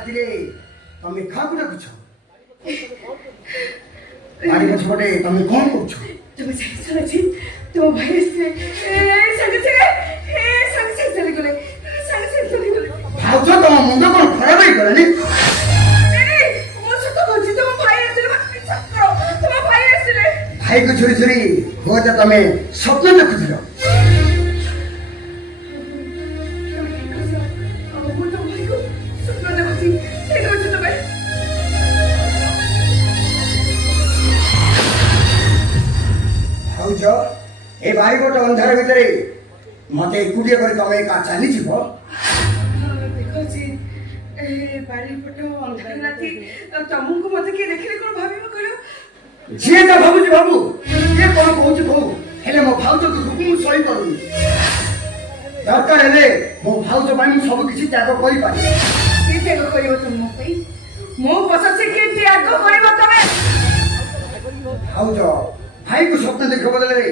राति रे तमे खाकु डाकुछ बाड़ी पछपटे तमे कोन करूछ तुम जाई छी तो भाई से संग से चली गले भाउज तम मुंड कोन खराब होई गले नी भाई को छोरी छोरी हो जा तमे स्वप्न देखुथिलो भाउज ए बारी गोटे अंधार भितरे मते एकुटिया करे तमे का चली जीवो देखो जी ए बारी गोटे अंधार राती तमको मते के देखले कोन भाबिबो कहियो जे त भाबुची बाबू ये कोन कहूची कहू हेले मो भाउज को हुकुम सही करूनी दरकार हेले मो भाउज बानी सब किछि त्याग करि पारी के त्याग करिवो तुम पई मो बससे के त्याग करिवो तमे भाउज भाई को स्वप्न देखो बदले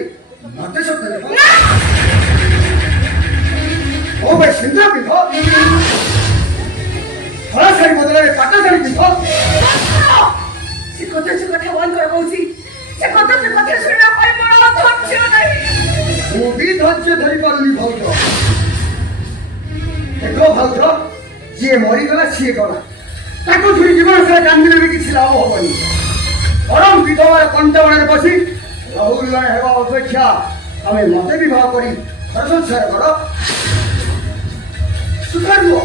मते स्वप्न देखो ओ भाई सिंदूर पिथो थोड़ा सारी बदले काटा सारी पिथो से कथा वन कर बोसी से कथा सुनना पाई मोर धैर्य नहीं वो भी धैर्य धरि पारुनी भाउज देखो भाउज जे मरी गला सिए गला ताको छुरी जीवन सारा कांदिले भी किछि लाभ होबनी परम विधवार कंटवणे बसी बहुलण हेबा अपेक्षा तमे मते विवाह करी संसार करो सुखारु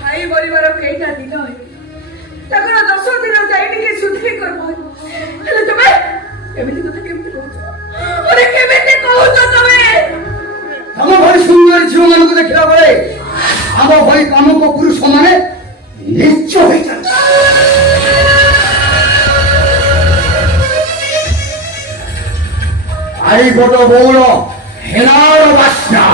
भाई परिवार केटा दिन तकर 10 दिन जाइनि के सुधरी करबो हेले तमे एमिति कथा केमिति कहू अरे केमिति कहू तमे हम भाई सुंदर जीव मन को देखला बळे हम भाई काम को पुरुष माने नीच होई जात आई गोटो बोलो हेनार बास्ना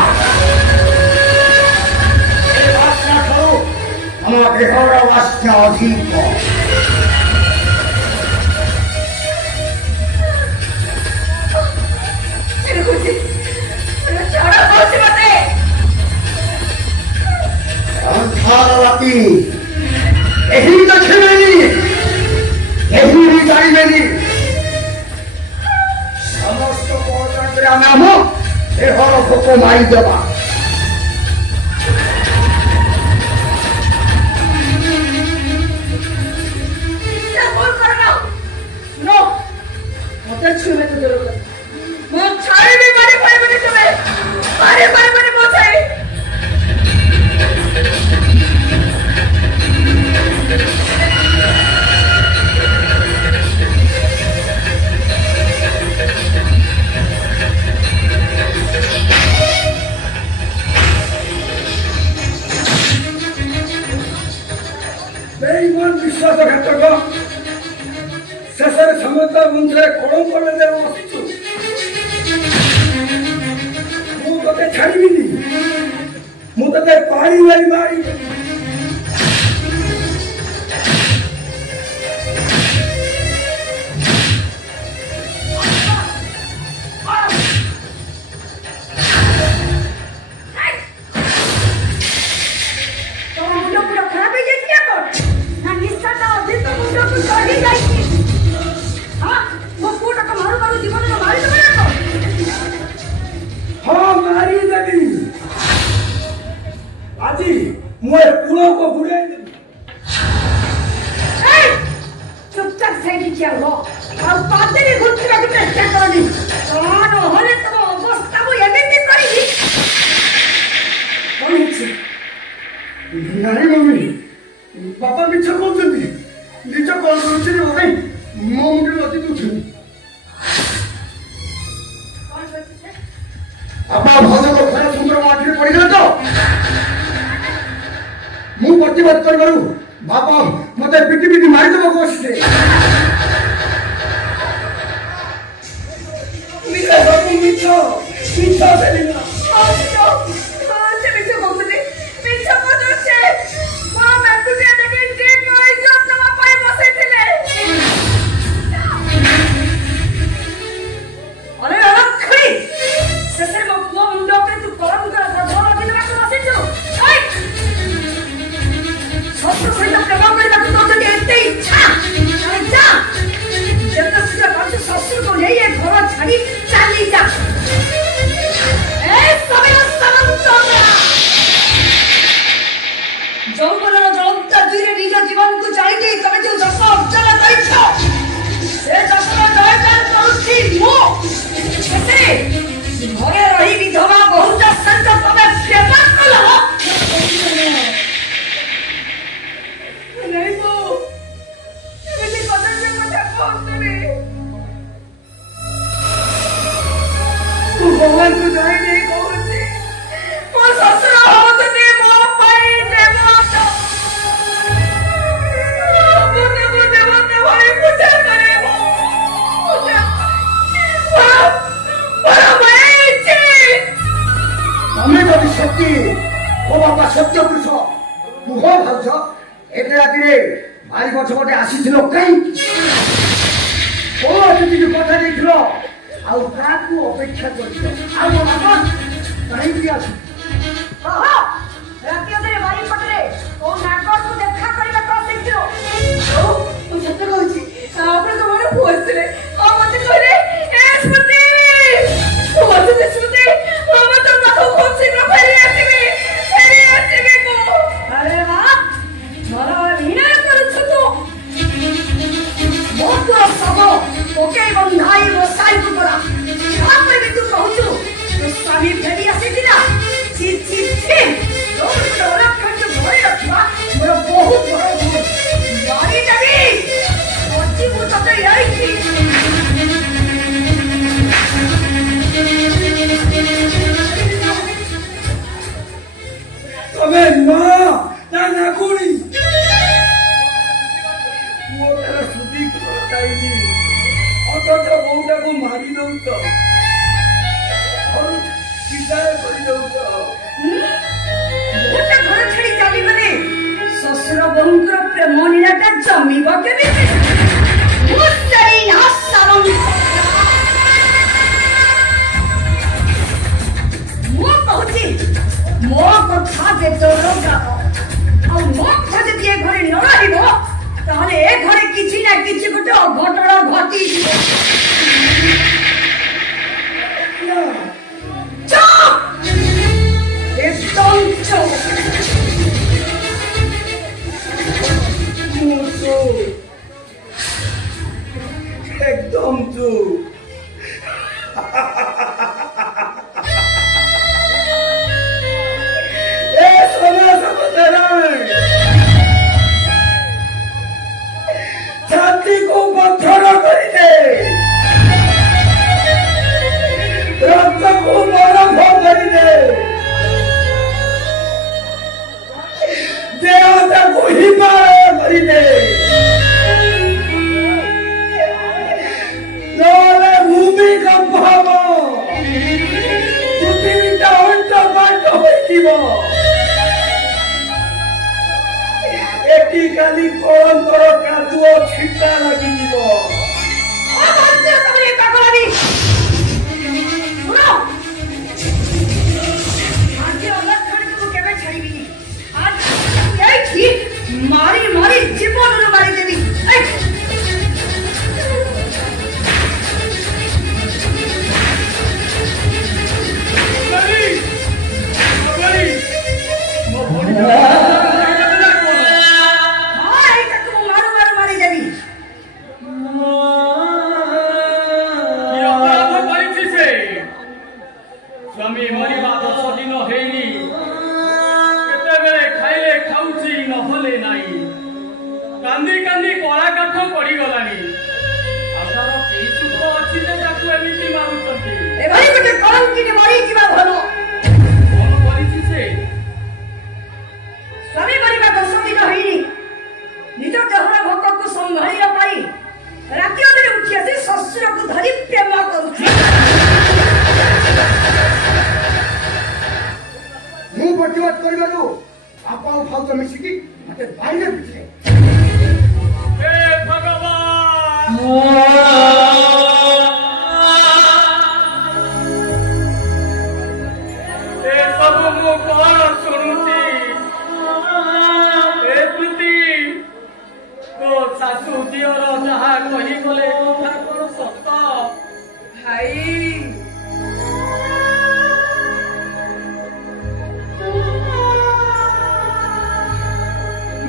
हमारे देहरा वास्ना अधिक अंधार राती यही तो खेलेनी यही भी जानिबेनी समस्त पौधे नाम देहर भोक मारी देवा छुले तो जरूर वो छाड़ी भी मारे मारे मारे तुम्हें मारे मारे मारे मोछाई बेईमान विश्वासघातक शेषर समता मुंडे कलंक ले बसचु मु तते छाड़ीबिनी मु तते पानी मारी मारी से घरे रही विधवा बहुत संत तबे सेवा कलो नहीं तो एमिति कदम मत कहतनी तू भगवान को जाई नहीं कहती मो ससुर होतनी मो पाई देव तो भाई पूजा करे पूजा আমি যদি সত্যি ও বাবা সত্য পুরুষ কুহ ভাবছ এতে রাতে বাড়ি পছপটে আসিছিল কাইকি ও যদি কথা ଦେଇଥିଲ ଆଉ କାହାକୁ ଅପେକ୍ଷା କରିଛ ଆଉ ମୋ ବାପା କାହିଁକି ଆସୁ ରାତି ଅଧରେ ବାରି ପଟରେ ଓ ନାଗରକୁ ଦେଖା କରିବାକୁ ଆସିଥିଲ ମୁଁ ସତ କହୁଛି ଆପଣ ତ ମୋର ପୁଅ ଆସିଥିଲେ ଆଉ ମତେ କହିଲେ ଏ ସ୍ମୃତି ମୁଁ ମତେ ସ୍ମୃତି ଆମେ ତ ପାଖକୁ ଖୁବ୍ ଶୀଘ୍ର ଫେରି ଆସିବି ମୁଁ ଆରେ ମା ମୋର ଭିଣା କରୁଛୁ ତୁ ମୋ ପୁଅ ଶବ ପକେଇ ବନ୍ଧାଇ ରୋଷାଇକୁ ପରା ତାପରେ ବି ତୁ କହୁଛୁ ତୋ ସ୍ୱାମୀ ଫେରି ଆସିଥିଲା ଛି ଛି ଛି ତୋର ଖଣ୍ଡ ଧରି ରଖିବା ମୋର ବହୁତ ବଡ଼ ଭୁଲ ମାରି ଦେବି ଅତି ମୁଁ ତତେ ଯାଇକି তবে মা না না করি পুয়াটার সুদি চাইনি অথচ বউটাকে মারি দৌছ বিদায় করে দৌছ ଗୋଟେ ଘର ଛାଡି ଚାଲିଗଲେ ଶ୍ୱଶୁର ବୋହୂଙ୍କର ପ୍ରେମ ନୀଳାଟା ଜମିବ କେମିତି ମୁଁ କହୁଛି ମୋ କଥା ଯେ ତୋର ଗାବ ଆଉ ମୋ କଥା ଯଦି ଏ ଘରେ ନ ରହିବ ତାହେଲେ ଏ ଘରେ କିଛି ନା କିଛି ଗୋଟେ ଅଘଟଣ ଘଟିଯିବ एकदम चुप একদম চুপ এ সোনা সমাধান ছাতিକୁ ପଥର କରିଦେ ରକ୍ତକୁ ବରଫ କରିଦେ ଦେହଟାକୁ ହିମାଳୟ କରିଦେ ନହେଲେ ଭୂମିକମ୍ପ ହବ ପୃଥିବୀଟା ଅଣ୍ଟ ପାଣ୍ଟ ହୋଇଯିବ ଏଠି ଖାଲି କଳଙ୍କର କାଦୁଅ ଛିଟା ଲାଗିଯିବ मारी मारी जीवन मारी देवी मारी देवी स्वामी मरिबा 10 दिन हेनी केतेबेले खाइले खाउची नहले नाही कांदी कांदी कोळा काठ पड़ी गलानी आसार की सुख अछि जे ताकू एमिति मारुचंती ए भाई गोटे कलंकी ने मारी जीवा भलो कोन परिछि से स्वामी मरिबा 10 दिन हेनी निज देहर भोक को संभाली पाई राति अधरे उठी आसी ससुर को धरी प्रेम करूछि ମୁଁ ପ୍ରତିବାଦ କରିବାରୁ ବାପା ଆଉ ଭାଉଜ ମିଶିକି ମତେ ବାଇରେ ପିଟିଲେ हे भगवान ए सब मु कोन सुनुची ए स्मृति तो सासू दियर जहा कहि गले कथा कोन सत भाई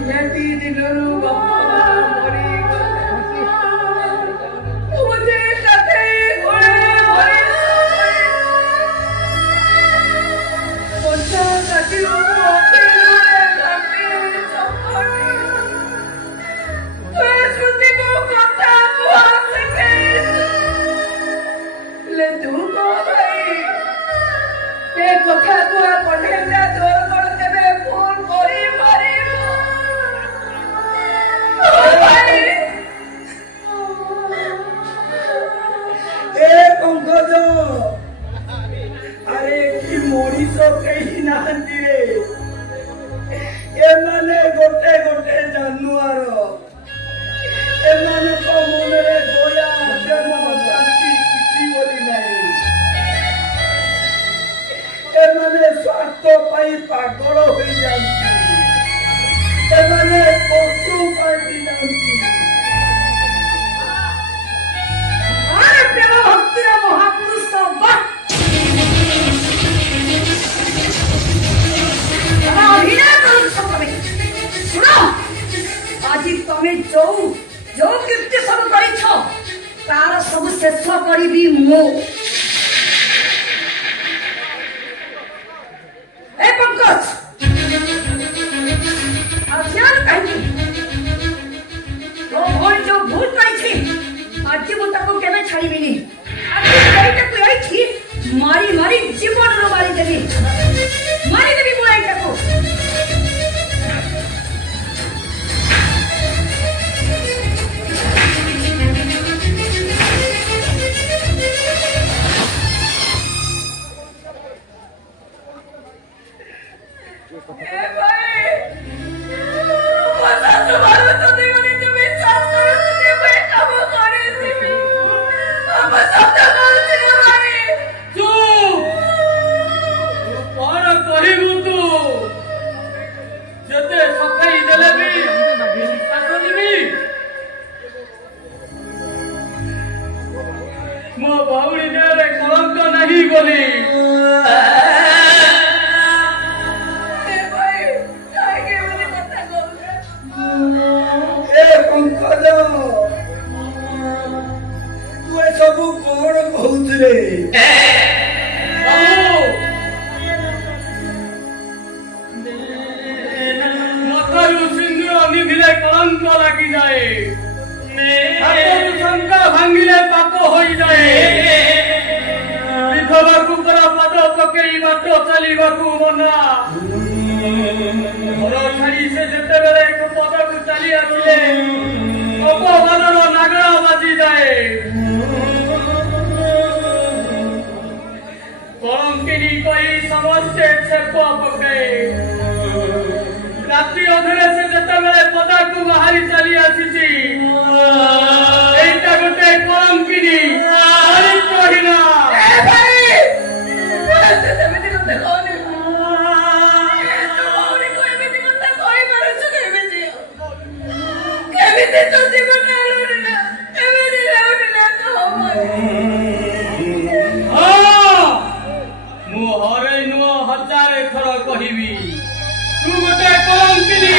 यदि दिनरू बाबा मरी मुझे कथे घोड़े भरे पाई पागल हो जाती एमाने पशु पार्टी जाती अरे प्रेम भक्तिर महापुरुष आज तुम्हें जो जो कृत्य सब कर तार सब शेष करी मु ए पंकज अज्ञान कहीं तो भोर जो भूल पाई आज मुझे केवे छाड़बी आज मारी मारी जीवन मारी देवी मुझे मो बाउड़ी देले कलंक नहीं बोली पंकज तू ए सब कौन कहूच रे मतरू सिंदूर निभिले कलंक लगी जाए शंका भांगिले पाप हो जाए विधवा कुकर पद पकई बाट चलू मना घर छाड़ी से जिते बेले पद को चली आसिले अपमानर नागरा बाजी जाए कलंकिनी कही समस्ते छेप पके रात्रि अधरे से जिते बेले पदा को बाहरी चली आसी गोटे कलंकिनी चरित्रहीना हजारे थर कहबी तू गोटे कलंकिनी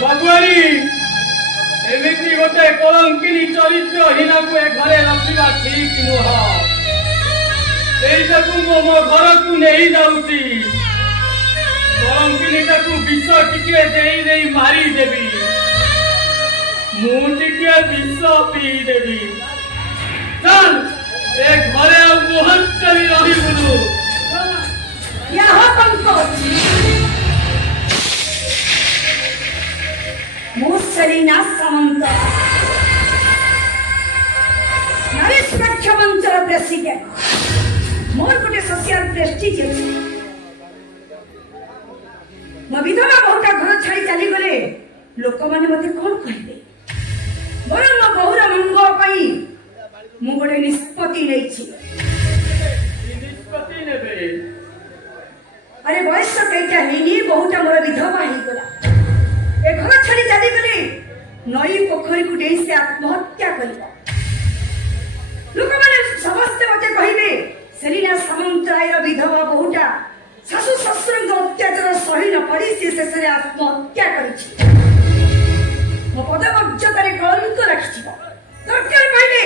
बाबुआरी एमिति गोटे कलंकिनी चरित्रहीना को ए घरे रखा ठीक नुह मो घर को नहीं जाऊँगी कलंकिनी विष टिके दे मारिदेवी मुझे विष पीदेवी चल ए घरे मुहूर्त भी रही बुलू मुसलिना सामंत नारी सुरक्षा मंचर प्रेसिडेंट मोर गोटे सोशल प्रेस्टीज अछि मो विधवा बहुटा घर छाड़ी चली गले लोक माने मते कोन कहबे बर मो बहुरा मंगल पई मु गोटे निष्पत्ति नैछि निष्पत्ति नेबे अरे बयस कईटा हेनी बहुटा मोर विधवा ही गला ए घर छाड़ी चली गले नई पोखरी को डेई से आत्महत्या करिबा लोक माने समस्त मते कहिबे सेलिना सामंतरायर विधवा बहुटा सासु ससुर अत्याचार सही न पड़ी से शेष आत्महत्या करिछि मो पद मर्यादारे कलंक रखिछि दरकार पड़े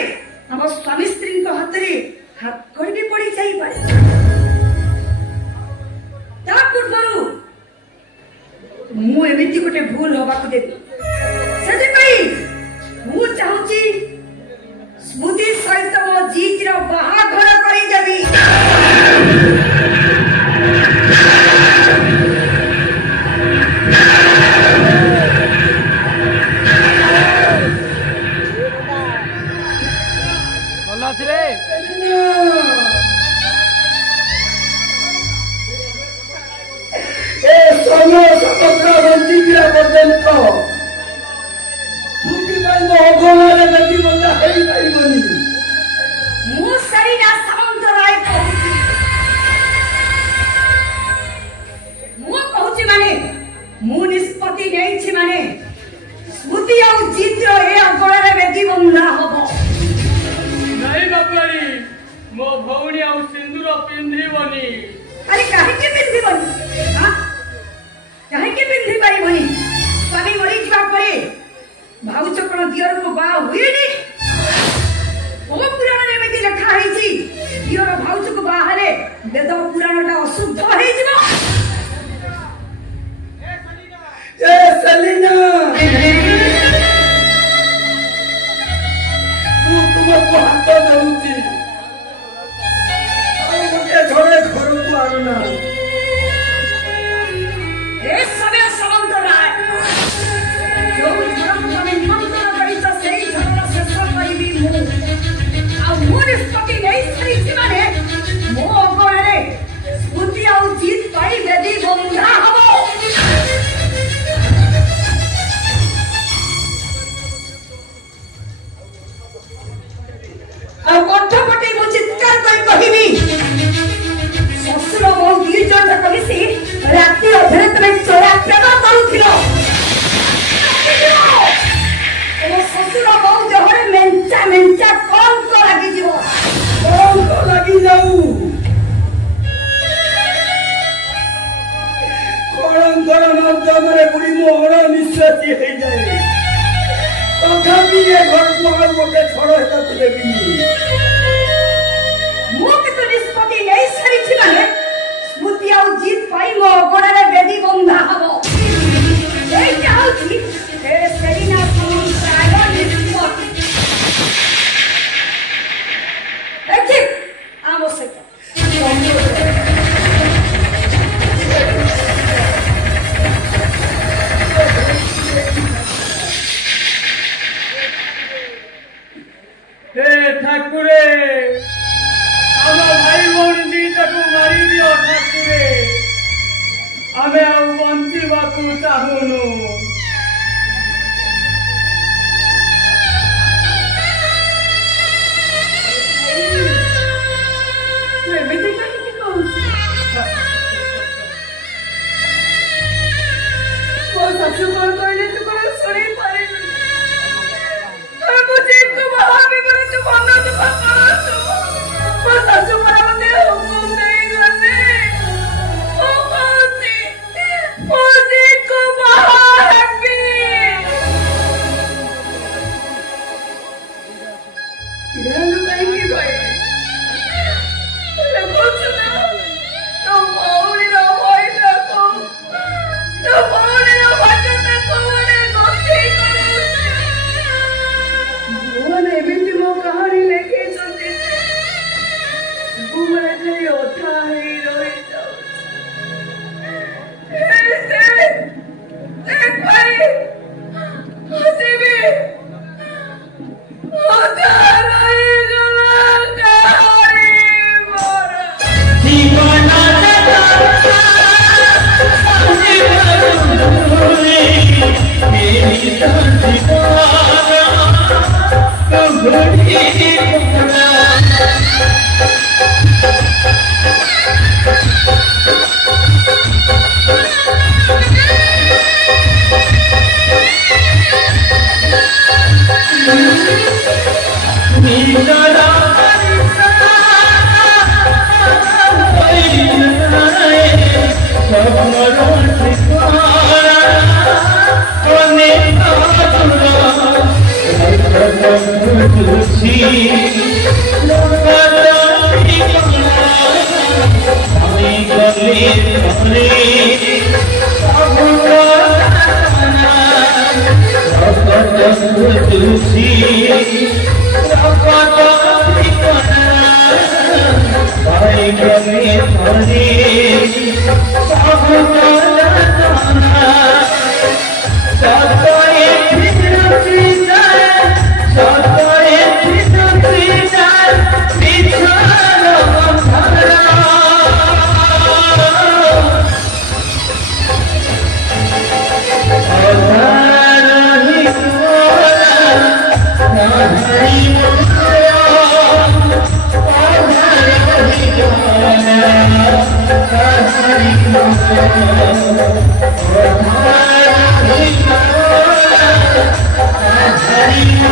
हम स्वामी स्त्री हाथ में हाथ कड़ी पड़ी जाइए मुझे गोटे भूल हवा देवी से चाहूँगी स्मृति सहित मो जीजर बाहाघर करदेवी पर्यंत मु सरिना सामंतराय कहूँ अरे काहे पिंधि बनी हां काहे के पिंधि पारी बनी स्वामी मरी जीवा परे भाउच कोन दियर को बा हुई नी ओ पुराण रे में लिखा है जी दियर भाउच को बा हले वेद पुराणटा अशुद्ध हे जीवो ए सलीना तू तुमको हाथ दउची आ मुझे छोड़े घर को आना ए सबे समंत राय जो धर्म में मंत्र करी तो सही झगड़ा से सब करी मु आ मु निष्पत्ति नहीं सही सी माने मो अगरे स्मृति आ जीत पाई वेदी बंधा हबो आ कंठपटे मु चित्कार करी कहिबी ससुर बहु दी जन कहिसी राति अधरे तमे चोरा प्रेम करूथिलो ओ ससुर बहु जहरे मेंचा मेंचा कौन को लागी जीवो कौन को लगी जाऊ कलंकर माध्यमरे बुढ़ी मोहर निश्चय हो जाए तथापि ये घर को और गोटे छोड़ हेतु देवी मुख तो निष्पत्ति नहीं सरी थी माने स्मृति आ जीत पाई मो गोड़े बेदी बंधा हबो एई चाहू छी ए सेलिना समुदाय निष्पत्ति देखि आवश्यक हे ठाकुरे आम भाई भौणी दीटाकू मारी दियो ठाकुरे आमे आ बंचिबाकू चाहुनु एमिति काहे कहूछी को ससु कोन कहले तू कोन सुनी पारिलु अरे मुझे तो महावी बोले तू माना तो पापा वो ससु पर मते हुकुम नहीं करने ओ कौन मुझे को महावी ये लोग कहीं भाई देखो सुना तो मौली ना भाई देखो तो मौली ना भाई देखो बोले गोष्ठी करो भगवान एमिति मो कहानी लेके चलते सब मरे थे ओठा ही रोई जाओ देख भाई हसी भी ओठा रोई गला कहानी मोरा Hari